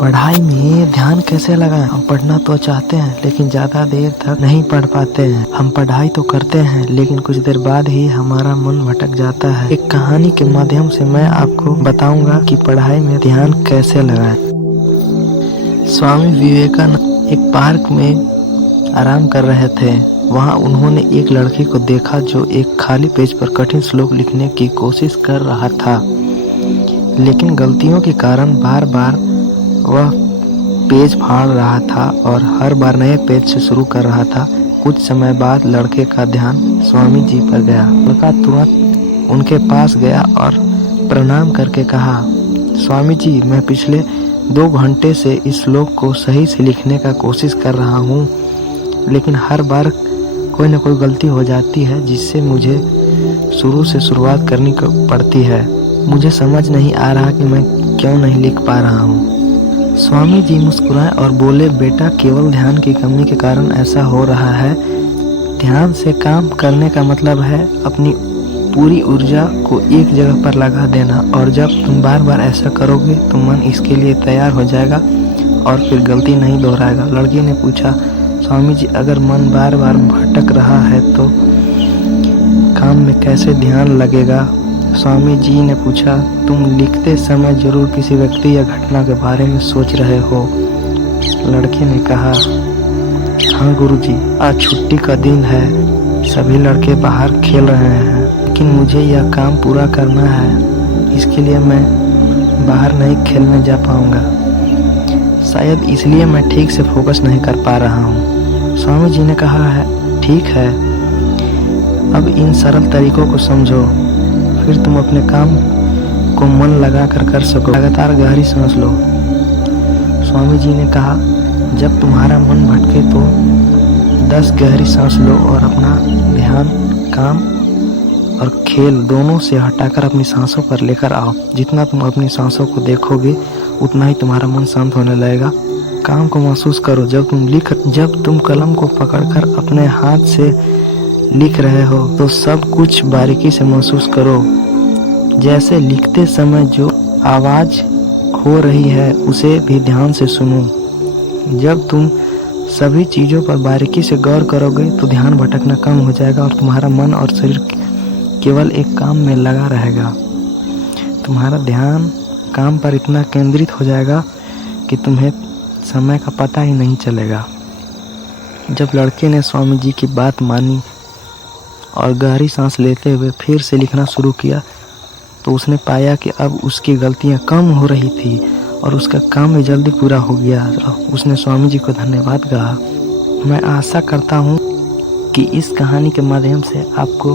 पढ़ाई में ध्यान कैसे लगाएं? हम पढ़ना तो चाहते हैं लेकिन ज़्यादा देर तक नहीं पढ़ पाते हैं। हम पढ़ाई तो करते हैं लेकिन कुछ देर बाद ही हमारा मन भटक जाता है। एक कहानी के माध्यम से मैं आपको बताऊंगा कि पढ़ाई में ध्यान कैसे लगाएं। स्वामी विवेकानंद एक पार्क में आराम कर रहे थे। वहां उन्होंने एक लड़के को देखा जो एक खाली पेज पर कठिन श्लोक लिखने की कोशिश कर रहा था, लेकिन गलतियों के कारण बार बार वह पेज फाड़ रहा था और हर बार नए पेज से शुरू कर रहा था। कुछ समय बाद लड़के का ध्यान स्वामी जी पर गया। लड़का तुरंत उनके पास गया और प्रणाम करके कहा, स्वामी जी, मैं पिछले 2 घंटे से इस श्लोक को सही से लिखने का कोशिश कर रहा हूँ, लेकिन हर बार कोई न कोई गलती हो जाती है जिससे मुझे शुरू से शुरुआत करनी पड़ती है। मुझे समझ नहीं आ रहा कि मैं क्यों नहीं लिख पा रहा हूँ। स्वामी जी मुस्कुराए और बोले, बेटा, केवल ध्यान की कमी के कारण ऐसा हो रहा है। ध्यान से काम करने का मतलब है अपनी पूरी ऊर्जा को एक जगह पर लगा देना, और जब तुम बार बार ऐसा करोगे तो मन इसके लिए तैयार हो जाएगा और फिर गलती नहीं दोहराएगा। लड़की ने पूछा, स्वामी जी, अगर मन बार बार भटक रहा है तो काम में कैसे ध्यान लगेगा? स्वामी जी ने पूछा, तुम लिखते समय जरूर किसी व्यक्ति या घटना के बारे में सोच रहे हो। लड़के ने कहा, हाँ गुरुजी, आज छुट्टी का दिन है, सभी लड़के बाहर खेल रहे हैं, लेकिन मुझे यह काम पूरा करना है, इसके लिए मैं बाहर नहीं खेलने जा पाऊंगा। शायद इसलिए मैं ठीक से फोकस नहीं कर पा रहा हूँ। स्वामी जी ने कहा, है ठीक है, अब इन सरल तरीकों को समझो, फिर तुम अपने काम को मन लगा कर सको। लगातार गहरी सांस लो। स्वामी जी ने कहा, जब तुम्हारा मन भटके तो 10 गहरी सांस लो और अपना ध्यान काम और खेल दोनों से हटाकर अपनी सांसों पर लेकर आओ। जितना तुम अपनी सांसों को देखोगे उतना ही तुम्हारा मन शांत होने लगेगा। काम को महसूस करो। जब तुम कलम को पकड़कर अपने हाथ से लिख रहे हो तो सब कुछ बारीकी से महसूस करो। जैसे लिखते समय जो आवाज हो रही है उसे भी ध्यान से सुनो। जब तुम सभी चीजों पर बारीकी से गौर करोगे तो ध्यान भटकना कम हो जाएगा और तुम्हारा मन और शरीर केवल एक काम में लगा रहेगा। तुम्हारा ध्यान काम पर इतना केंद्रित हो जाएगा कि तुम्हें समय का पता ही नहीं चलेगा। जब लड़के ने स्वामी जी की बात मानी और गहरी सांस लेते हुए फिर से लिखना शुरू किया तो उसने पाया कि अब उसकी गलतियां कम हो रही थी और उसका काम भी जल्दी पूरा हो गया। उसने स्वामी जी को धन्यवाद कहा। मैं आशा करता हूँ कि इस कहानी के माध्यम से आपको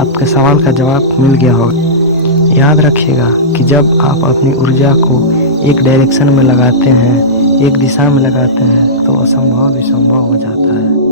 आपके सवाल का जवाब मिल गया होगा। याद रखिएगा कि जब आप अपनी ऊर्जा को एक डायरेक्शन में लगाते हैं, एक दिशा में लगाते हैं, तो असंभव भी संभव हो जाता है।